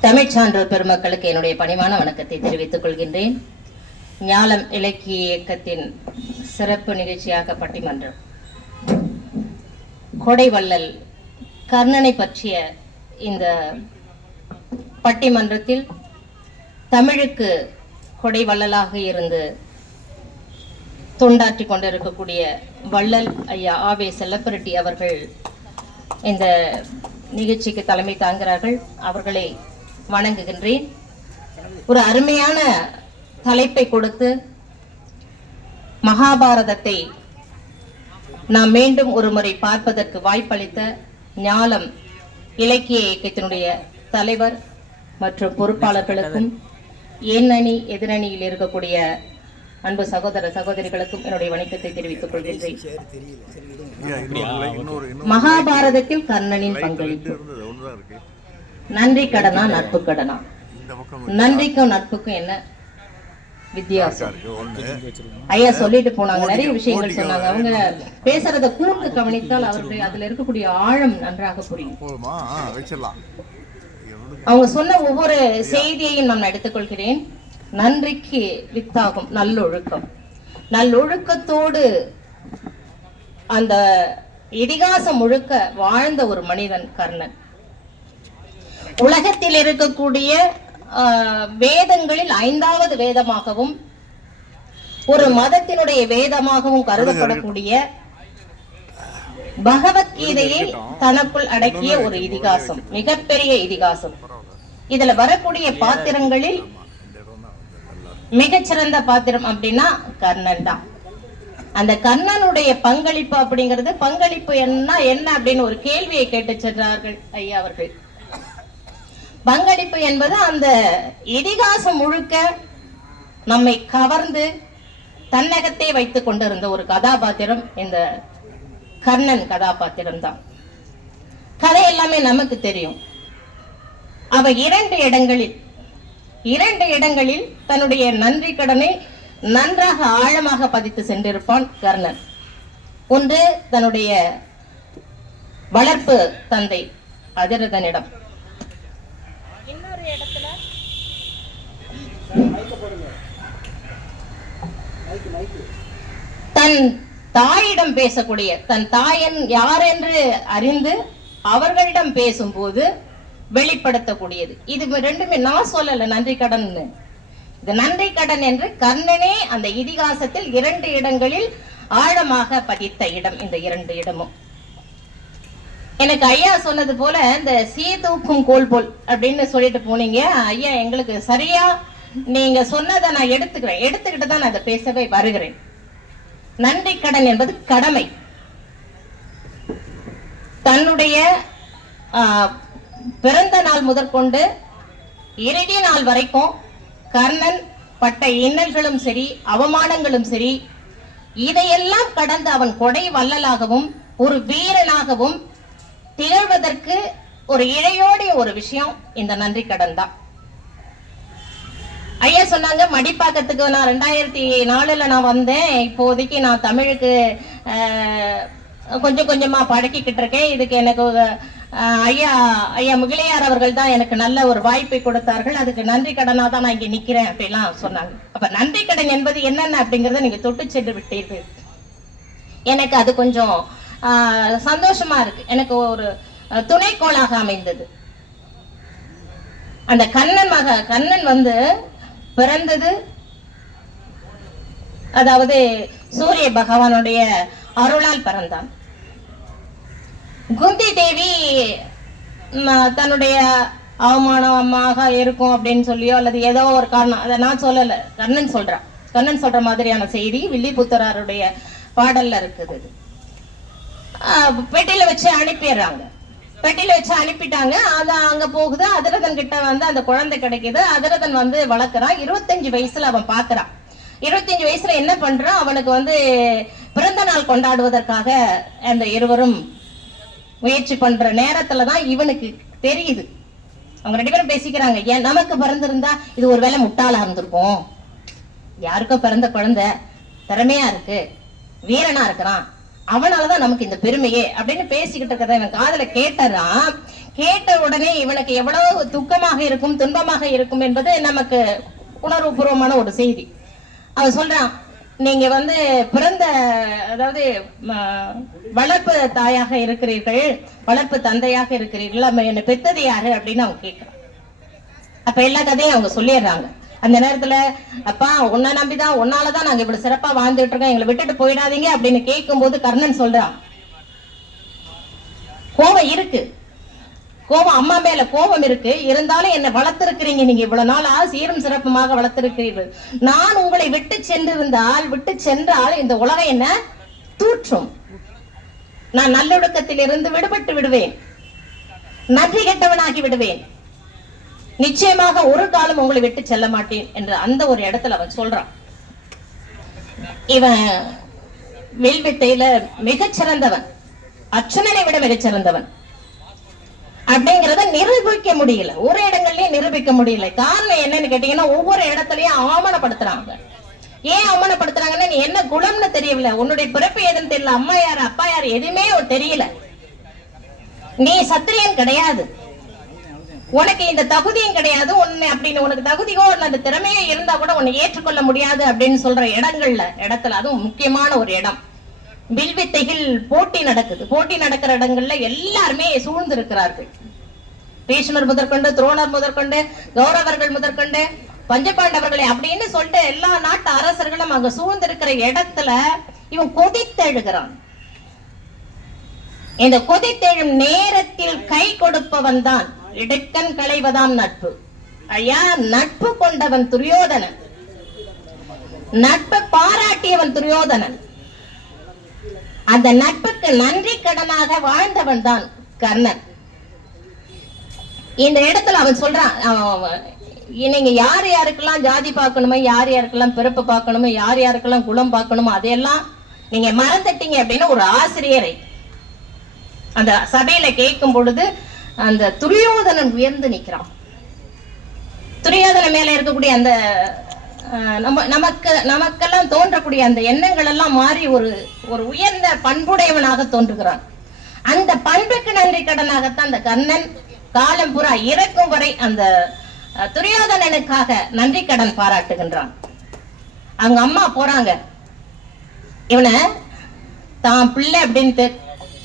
தமிழ் சான்றோர் பெருமக்களுக்கு என்னுடைய பணிவான வணக்கத்தை தெரிவித்துக் கொள்கின்றேன். ஞாலம் இலக்கிய இயக்கத்தின் சிறப்பு நிகழ்ச்சியாக பட்டிமன்றம். கொடைவள்ளல் கர்ணனை பற்றிய இந்த பட்டிமன்றத்தில் தமிழுக்கு கொடைவள்ளலாக இருந்து தொண்டாற்றி கொண்டிருக்கக்கூடிய வள்ளல் ஐயா ஆவே செல்லப்பரெட்டி அவர்கள் இந்த நிகழ்ச்சிக்கு தலைமை தாங்கிறார்கள் அவர்களை வணங்குகின்றேன். ஒரு அருமையான தலைப்பை கொடுத்து மகாபாரதத்தை நாம் மீண்டும் ஒரு முறை பார்ப்பதற்கு வாய்ப்பளித்த ஞாலம் இலக்கிய இயக்கத்தினுடைய தலைவர் மற்றும் பொறுப்பாளர்களுக்கும் எண்ணணி எதிரணியில் இருக்கக்கூடிய அன்பு சகோதர சகோதரிகளுக்கும் என்னுடைய வணக்கத்தை தெரிவித்துக் கொள்கின்றேன். மகாபாரதத்தில் கர்ணனின் பங்களிப்பு. நன்றி கடனா நட்பு கடனா? நன்றிக்கும் நட்புக்கும் என்ன வித்தியாசம்? ஐயா சொல்லிட்டு போனாங்க நிறைய விஷயங்கள் சொன்னாங்க. அவங்க பேசுறத கூர்ந்து கவனித்தால் அவருக்கு அதுல இருக்கக்கூடிய ஆழம் நன்றாக புரியும். அவங்க சொன்ன ஒவ்வொரு செய்தியையும் நான் எடுத்துக்கொள்கிறேன். நன்றிக்கு வித்தாகும் நல்லொழுக்கம். நல்லொழுக்கத்தோடு அந்த இதிகாசம் முழுக்க வாழ்ந்த ஒரு மனிதன் கர்ணன். உலகத்தில் இருக்கக்கூடிய வேதங்களில் ஐந்தாவது வேதமாகவும் ஒரு மதத்தினுடைய வேதமாகவும் கருதப்படக்கூடிய பகவத்கீதையை தனக்குள் அடக்கிய ஒரு இதிகாசம் மிகப்பெரிய இதிகாசம். இதுல வரக்கூடிய பாத்திரங்களில் இந்த இடம் தான் நல்லா மிகச்சிறந்த பாத்திரம் அப்படின்னா கர்ணன் தான். அந்த கர்ணனுடைய பங்களிப்பு அப்படிங்கிறது பங்களிப்பு என்ன என்ன அப்படின்னு ஒரு கேள்வியை கேட்டு சென்றார்கள் ஐயா அவர்கள். பங்களிப்பு என்பது அந்த இதிகாசம் முழுக்க நம்மை கவர்ந்து தன்னகத்தை வைத்துக் கொண்டிருந்த ஒரு கதாபாத்திரம் இந்த கர்ணன் கதாபாத்திரம் தான். கதை எல்லாமே நமக்கு தெரியும். அவ இரண்டு இடங்களில் இரண்டு இடங்களில் தன்னுடைய நன்றி கடனை நன்றாக ஆழமாக பதித்து சென்றிருப்பான் கர்ணன். ஒன்று தன்னுடைய வளர்ப்பு தந்தை அதிரதனிடம். இன்னொரு இடத்துல தன் தாயிடம் பேசக்கூடிய தன் தாயன் யார் என்று அறிந்து அவர்களிடம் பேசும்போது வெளிப்படுத்தக்கூடியது. இது ரெண்டுமே நான் சொல்லல நன்றி கடன் இது நன்றி கடன் என்று கர்ணனே அந்த இதிகாசத்தில் இரண்டு இடங்களில் ஆழமாக பதித்த இடம் இந்த இரண்டு இடமும். எனக்கு ஐயா சொன்னது போல இந்த சீதூக்கும் கோல் போல் அப்படின்னு சொல்லிட்டு போனீங்க. ஐயா எங்களுக்கு சரியா நீங்க சொன்னதை நான் எடுத்துக்கிறேன். எடுத்துக்கிட்டு தான் நான் அதை பேசவே வருகிறேன். நன்றி கடன் என்பது கடமை. தன்னுடைய ஆஹ், பிறந்த நாள் முதற்கொண்டு இறுதி நாள் வரைக்கும் கர்ணன் பட்ட இன்னல்களும் சரி அவமானங்களும் சரி இதையெல்லாம் கடந்து அவன் கொடை வள்ளலாகவும் ஒரு வீரனாகவும் திகழ்வதற்கு ஒரு இழையோடைய ஒரு விஷயம் இந்த நன்றி கடன் தான். ஐயா சொன்னாங்க மடிப்பாக்கத்துக்கு நான் ரெண்டாயிரத்தி நாலுல நான் வந்தேன். இப்போதைக்கு நான் தமிழுக்கு ஆஹ், கொஞ்சம் கொஞ்சமா பழக்கிக்கிட்டு இருக்கேன். இதுக்கு எனக்கு ஐயா ஐயா முகிலையார் அவர்கள் தான் எனக்கு நல்ல ஒரு வாய்ப்பை கொடுத்தார்கள். அதுக்கு நன்றி கடனா தான் நான் இங்க நிக்கிறேன் அப்படிலாம் சொன்னாங்க. அப்ப நன்றி கடன் என்பது என்னென்ன அப்படிங்கறத நீங்க தொட்டு சென்று விட்டீர்கள். எனக்கு அது கொஞ்சம் ஆஹ், சந்தோஷமா இருக்கு. எனக்கு ஒரு துணைக்கோளாக அமைந்தது. அந்த கண்ணன் மக கண்ணன் வந்து பிறந்தது அதாவது சூரிய பகவானுடைய அருளால் பிறந்தான். குந்தி தேவி தன்னுடைய தன்னுடைய அவமானமாக இருக்கும் அப்படின்னு சொல்லியோ அல்லது ஏதோ ஒரு காரணம் அதை நான் சொல்லல. கண்ணன் சொல்றான் கண்ணன் சொல்ற மாதிரியான செய்தி வில்லிபுத்தராருடைய பாடல்ல இருக்குது. பெட்டியில வச்சு அனுப்பிடுறாங்க. பெட்டியில வச்சு அனுப்பிட்டாங்க. அது அங்க போகுது. அதிரதன் கிட்ட வந்து அந்த குழந்தை கிடைக்குது. அதிரதன் வந்து வளர்க்குறான் இருபத்தஞ்சு வயசுல அவன் பாக்குறான் இருபத்தஞ்சு வயசுல என்ன பண்றான் அவனுக்கு வந்து பிறந்த நாள் கொண்டாடுவதற்காக அந்த இருவரும் முயற்சி பண்ற நேரத்துல தான் இவனுக்கு தெரியுது. அவங்க ரெண்டு பேரும் பேசிக்கிறாங்க ஏன் நமக்கு பிறந்திருந்தா இது ஒருவேளை முட்டாளா இருந்திருக்கும்? யாருக்கோ பிறந்த குழந்தை திறமையா இருக்கு வீரனா இருக்கிறான். அவனாலதான் நமக்கு இந்த பெருமையே அப்படின்னு பேசிக்கிட்டு இருக்கிறத இவன் காதல கேட்டறான் கேட்ட உடனே இவனுக்கு எவ்வளவு துக்கமாக இருக்கும் துன்பமாக இருக்கும் என்பது நமக்கு உணர்வுபூர்வமான ஒரு செய்தி. அவன் சொல்றான் நீங்க வந்து பிறந்த அதாவது வளர்ப்பு தாயாக இருக்கிறீர்கள் வளர்ப்பு தந்தையாக இருக்கிறீர்கள் நம்ம என்னை பெத்தது யாரு அப்படின்னு அவங்க கேட்கிறான் அப்ப எல்லா கதையும் அவங்க சொல்லிடுறாங்க. அந்த நேரத்துல அப்பா உன்னை நம்பிதான் உன்னாலதான் நாங்க இவ்வளவு சிறப்பா வாழ்ந்துட்டு இருக்கோம் எங்களை விட்டுட்டு போயிடாதீங்க அப்படின்னு கேட்கும்போது கர்ணன் சொல்றான். கோவம் இருக்கு. கோபம் அம்மா மேல கோபம் இருக்கு. இருந்தாலும் என்ன வளர்த்திருக்கிறீங்க. நீங்க இவ்வளவு நாளா சீரும் சிறப்புமாக வளர்த்திருக்கிறீர்கள். நான் உங்களை விட்டு சென்றிருந்தால் விட்டு சென்றால் இந்த உலகம் என்ன? தூற்றும். நான் நல்லொழுக்கத்தில் இருந்து விடுபட்டு விடுவேன். நன்றி கெட்டவனாகி விடுவேன். நிச்சயமாக ஒரு காலம் உங்களை விட்டு செல்ல மாட்டேன் என்று அந்த ஒரு இடத்துல அவன் சொல்றான். இவன் வில்வித்தையில மிகச்சிறந்தவன். சிறந்தவன் விட மிகச்சிறந்தவன். அப்படிங்கறத நிரூபிக்க முடியல. ஒரு இடங்கள்லயும் நிரூபிக்க முடியல. காரணம் என்னன்னு கேட்டீங்கன்னா ஒவ்வொரு இடத்துலயும் அவமானப்படுத்துறாங்க. ஏன் அவமானப்படுத்துறாங்கன்னா நீ என்ன குணம்னு தெரியல உன்னுடைய பிறப்பு எதுன்னு தெரியல. அம்மா யாரு அப்பா யாரு எதுவுமே தெரியல. நீ சத்திரியன் கிடையாது. உனக்கு இந்த தகுதியும் கிடையாது. உன்னை அப்படின்னு உனக்கு தகுதியோ அந்த திறமையோ இருந்தா கூட உன்னை ஏற்றுக்கொள்ள முடியாது அப்படின்னு சொல்ற இடங்கள்ல இடத்துல அதுவும் முக்கியமான ஒரு இடம். வில்வித்தைகள் போட்டி நடக்குது. போட்டி நடக்கிற இடங்கள்ல எல்லாருமே சூழ்ந்து இருக்கிறார்கள் பீஷ்மர் முதற்கொண்டு துரோணர் முதற்கொண்டு கௌரவர்கள் முதற்கொண்டு பஞ்சபாண்டவர்களை அப்படின்னு சொல்லிட்டு எல்லா நாட்டு அரசர்களும் அங்க சூழ்ந்திருக்கிற இடத்துல இவன் கொதித்தெழுகிறான். இந்த கொதித்தெழும் நேரத்தில் கை கொடுப்பவன் தான் இடுக்கன் களைவதாம் நட்பு. ஐயா நட்பு கொண்டவன் துரியோதனன். நட்பு பாராட்டியவன் துரியோதனன். அந்த நட்புக்கு நன்றி கடனாக வாழ்ந்தவன் தான் கர்ணன். இந்த இடத்துல அவன் சொல்றான் அவன் அவன் நீங்க யார் யாருக்கெல்லாம் ஜாதி பார்க்கணுமோ யார் யாருக்கெல்லாம் பிறப்பு பார்க்கணுமோ யார் யாருக்கெல்லாம் குலம் பார்க்கணுமோ அதையெல்லாம் நீங்க மறந்துட்டீங்க அப்படின்னு ஒரு ஆசிரியரை அந்த சபையில கேட்கும் பொழுது அந்த துரியோதனன் உயர்ந்து நிற்கிறான். துரியோதன மேல இருக்கக்கூடிய அந்த நம்ம நமக்கு நமக்கெல்லாம் தோன்றக்கூடிய அந்த எண்ணங்கள் எல்லாம் மாறி ஒரு ஒரு உயர்ந்த பண்புடையவனாக தோன்றுகிறான். அந்த பண்புக்கு நன்றி கடனாகத்தான் அந்த கர்ணன் காலம் புறா இறக்கும் வரை அந்த துரியோதனனுக்காக நன்றி கடன் பாராட்டுகின்றான். அவங்க அம்மா போறாங்க. இவனை தான் பிள்ளை அப்படின்ட்டு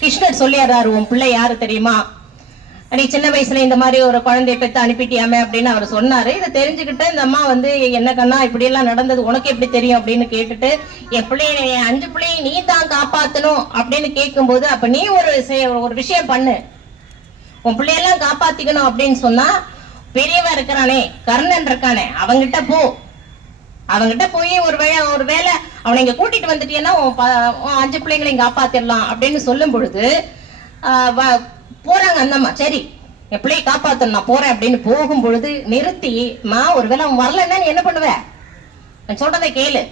கிருஷ்ணர் சொல்லிடுறாரு உன் பிள்ளை யாரு தெரியுமா? நீ சின்ன வயசுல இந்த மாதிரி ஒரு குழந்தைய பெத்து அனுப்பிட்டியாமே அப்படின்னு அவர் சொன்னாரு. இதை தெரிஞ்சுக்கிட்டு இந்த அம்மா வந்து என்ன கண்ணா இப்படி எல்லாம் நடந்தது? உனக்கு எப்படி தெரியும்? அப்படின்னு கேட்டுட்டு எப்படி அஞ்சு பிள்ளையை நீ தான் காப்பாத்தணும். அப்படின்னு கேட்கும்போது அப்ப நீ ஒரு ஒரு விஷயம் பண்ணு. உன் பிள்ளையெல்லாம் காப்பாத்திக்கணும். அப்படின்னு சொன்னா பெரியவன் இருக்கிறானே கர்ணன் இருக்கானே அவங்கிட்ட போ. அவங்கிட்ட போய் ஒரு வேளை ஒரு வேளை அவனை இங்க கூட்டிட்டு வந்துட்டீங்கன்னா உன் ப- உன் அஞ்சு பிள்ளைங்களையும் காப்பாத்திடலாம் அப்படின்னு சொல்லும் பொழுது போறாங்க அந்த அம்மா சரி. என் பிள்ளையை காப்பாத்தணும் நான் போறேன் அப்படின்னு போகும் பொழுது நிறுத்தி மா ஒருவேளை அவன் வரலன்னா நீ என்ன பண்ணுவ? நான் சொல்றதை கேளு.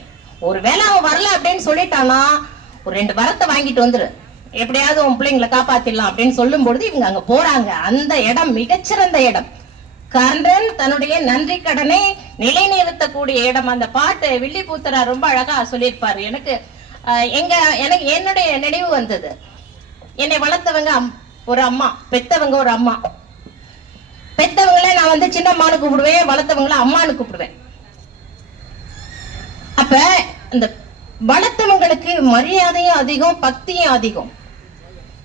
ஒருவேளை அவன் வரல அப்படின்னு சொல்லிட்டானா ஒரு ரெண்டு வரத்தை வாங்கிட்டு வந்துரு. எப்படியாவது உன் பிள்ளைங்களை காப்பாத்திடலாம் அப்படின்னு சொல்லும் பொழுது இவங்க அங்க போறாங்க. அந்த இடம் மிகச்சிறந்த இடம். கர்ணன் தன்னுடைய நன்றி கடனை நிலைநிறுத்தக்கூடிய இடம். அந்த பாட்டு வில்லி பூத்தரா ரொம்ப அழகா சொல்லியிருப்பாரு. எனக்கு எங்க எனக்கு என்னுடைய நினைவு வந்தது. என்னை வளர்த்தவங்க ஒரு அம்மா பெத்தவங்க ஒரு அம்மா. பெத்தவங்கள நான் வந்து சின்னம்மானு கூப்பிடுவேன் வளர்த்தவங்கள அம்மானு கூப்பிடுவேன். அப்ப இந்த வளர்த்தவங்களுக்கு மரியாதையும் அதிகம் பக்தியும் அதிகம்.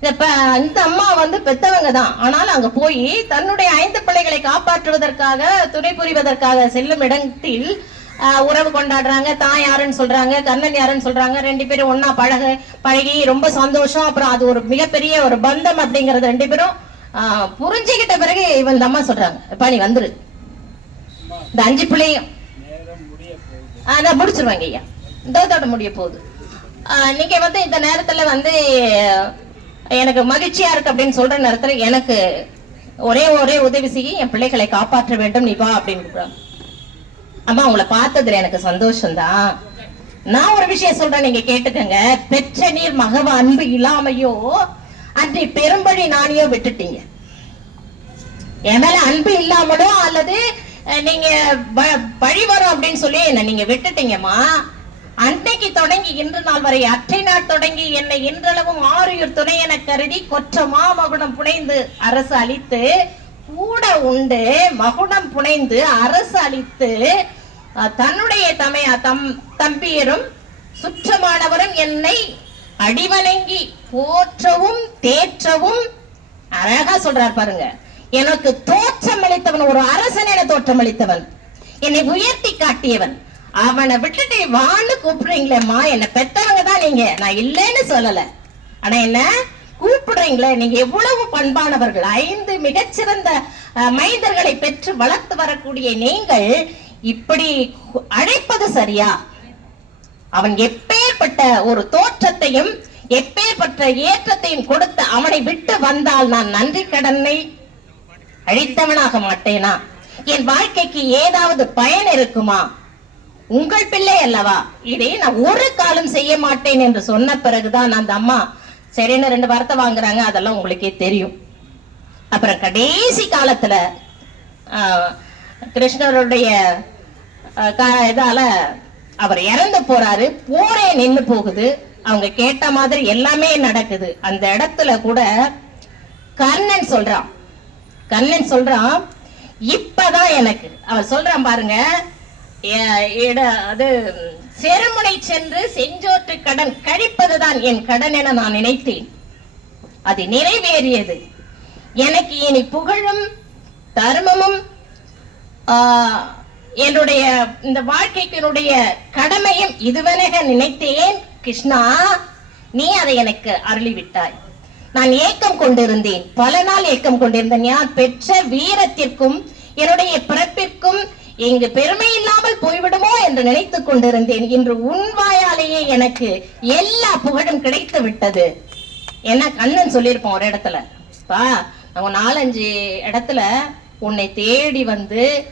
இப்ப இந்த அம்மா வந்து பெத்தவங்க தான். ஆனாலும் அங்க போய் தன்னுடைய ஐந்து பிள்ளைகளை காப்பாற்றுவதற்காக துணை புரிவதற்காக செல்லும் இடத்தில் உறவு கொண்டாடுறாங்க. தான் யாருன்னு சொல்றாங்க கண்ணன் யாருன்னு சொல்றாங்க. ரெண்டு பேரும் ஒண்ணா பழக பழகி ரொம்ப சந்தோஷம். அப்புறம் அது ஒரு மிகப்பெரிய ஒரு பந்தம் அப்படிங்கறது ரெண்டு பேரும் புரிஞ்சுக்கிட்ட பிறகு இவன் அம்மா சொல்றாங்க "எப்பா, நீ வந்துரு. இந்த அஞ்சு பிள்ளையும் அதான் முடிச்சிருவாங்க ஐயா. இதோட முடிய போகுது. நீங்க வந்து இந்த நேரத்துல வந்து எனக்கு மகிழ்ச்சியா இருக்கு அப்படின்னு சொல்ற நேரத்துல எனக்கு ஒரே ஒரே உதவி செய்ய என் பிள்ளைகளை காப்பாற்ற வேண்டும். நீ வா அப்படின்னு அம்மா உங்களை பார்த்ததுல எனக்கு சந்தோஷம்தான். நான் ஒரு விஷயம் சொல்றேன் நீங்க கேட்டுக்கங்க. பெற்ற நீர் மகவ அன்பு இல்லாமையோ அன்றை பெரும்படி நானையோ விட்டுட்டீங்க. என் மேல அன்பு இல்லாமலோ அல்லது நீங்க வ- வழி வரும் அப்படின்னு சொல்லி என்ன நீங்க விட்டுட்டீங்கம்மா. அன்னைக்கு தொடங்கி இன்று நாள் வரை அற்றை நாள் தொடங்கி என்னை இன்றளவும் ஆரியூர் துணை என கருதி கொற்ற மாமகுடம் புனைந்து அரசு அளித்து கூட உண்டு மகுடம் புனைந்து அரசு அளித்து தன்னுடைய தமைய தம் தம்பியரும் சுற்றமானவரும் என்னை அடிவணங்கி போற்றவும் தேற்றவும் அழகா சொல்றார் பாருங்க. எனக்கு தோற்றம் அளித்தவன் ஒரு அரசன் என தோற்றம் அளித்தவன். என்னை உயர்த்தி காட்டியவன். அவனை விட்டுட்டு வான்னு கூப்பிடுறீங்களேம்மா என்னை பெத்தவங்க தான் நீங்க. நான் இல்லைன்னு சொல்லல. ஆனா என்ன? கூப்பிடுறீங்களே நீங்க எவ்வளவு பண்பானவர்கள். ஐந்து மிகச்சிறந்த மைந்தர்களை பெற்று வளர்த்து வரக்கூடிய நீங்கள் இப்படி அழைப்பது சரியா? அவன் எப்பேற்பட்ட ஒரு தோற்றத்தையும் எப்பேற்பட்ட ஏற்றத்தையும் கொடுத்து அவனை விட்டு வந்தால் நான் நன்றி கடனை அழித்தவனாக மாட்டேனா? என் வாழ்க்கைக்கு ஏதாவது பயன் இருக்குமா? உங்கள் பிள்ளை அல்லவா? இதை நான் ஒரு காலம் செய்ய மாட்டேன் என்று சொன்ன பிறகுதான் அந்த அம்மா சரின்னு ரெண்டு வார்த்தை வாங்குறாங்க அதெல்லாம் உங்களுக்கே தெரியும். அப்புறம் கடைசி காலத்துல கிருஷ்ணருடைய இதால அவர் இறந்து போறாரு போரே நின்று போகுது. அவங்க கேட்ட மாதிரி எல்லாமே நடக்குது. அந்த இடத்துல கூட கர்ணன் சொல்றான். கண்ணன் சொல்றான் இப்பதான் எனக்கு அவர் சொல்றான் பாருங்க அது செருமுனை சென்று செஞ்சோற்று கடன் கழிப்பதுதான் என் கடன் என நான் நினைத்தேன். அது நிறைவேறியது. எனக்கு இனி புகழும் தர்மமும் ஆஹ், என்னுடைய இந்த வாழ்க்கைக்குனுடைய கடமையும் இதுவனக நினைத்தேன். கிருஷ்ணா நீ அதை எனக்கு அருளிவிட்டாய். நான் ஏக்கம் கொண்டிருந்தேன். பல நாள் ஏக்கம் கொண்டிருந்தேன். நான் பெற்ற வீரத்திற்கும் என்னுடைய பிறப்பிற்கும் இங்கு பெருமை இல்லாமல் போய்விடுமோ என்று நினைத்துக் கொண்டிருந்தேன். இன்று உன் வாயாலேயே எனக்கு எல்லா புகழும் கிடைத்து விட்டது. என்ன கண்ணன் சொல்லியிருப்போம் ஒரு இடத்துல. பா நம்ம நாலஞ்சு இடத்துல உன்னை தேடி வந்து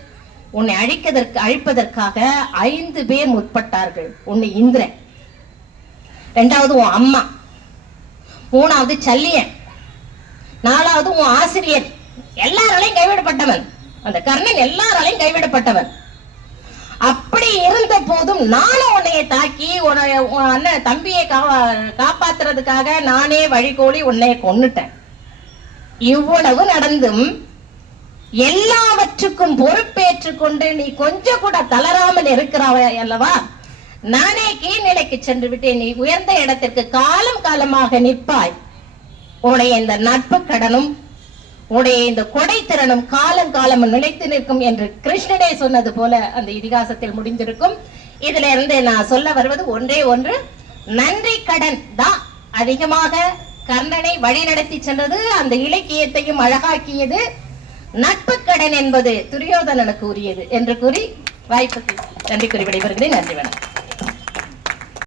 உன்னை அழிக்கதற்கு அழிப்பதற்காக ஐந்து பேர் முற்பட்டார்கள். உன்னை இந்திரன். ரெண்டாவது உன் அம்மா. மூணாவது சல்லியன். நாலாவது உன் ஆசிரியர் எல்லாராலையும் கைவிடப்பட்டவன். அந்த கர்ணன் எல்லாராலையும் கைவிடப்பட்டவன். அப்படி இருந்த போதும் நானும் உன்னைய தாக்கி உன்னை உன் அண்ணன் தம்பியை கா- காப்பாத்துறதுக்காக நானே வழிகோலி உன்னைய கொன்னுட்டேன். இவ்வளவு நடந்தும் எல்லாவற்றுக்கும் பொறுப்பேற்று கொண்டு நீ கொஞ்சம் கூட தளராமல் இருக்கிறாய் அல்லவா? நானே கீழ்நிலைக்கு சென்று விட்டேன் நீ உயர்ந்த இடத்திற்கு காலம் காலமாக நிற்பாய். உன்னுடைய இந்த நட்பு கடனும் உடைய இந்த கொடைத்திறனும் காலம் காலம் நிலைத்து நிற்கும் என்று கிருஷ்ணனே சொன்னது போல அந்த இதிகாசத்தில் முடிந்திருக்கும். இதுல இருந்து நான் சொல்ல வருவது ஒன்றே ஒன்று. நன்றி கடன் தான் அதிகமாக கர்ணனை வழிநடத்தி சென்றது அந்த இலக்கியத்தையும் அழகாக்கியது. நட்பு கடன் என்பது துரியோதனனுக்கு உரியது என்று கூறி வாய்ப்புக்கு நன்றி கூறி விடைபெறுகிறேன். நன்றி வணக்கம்.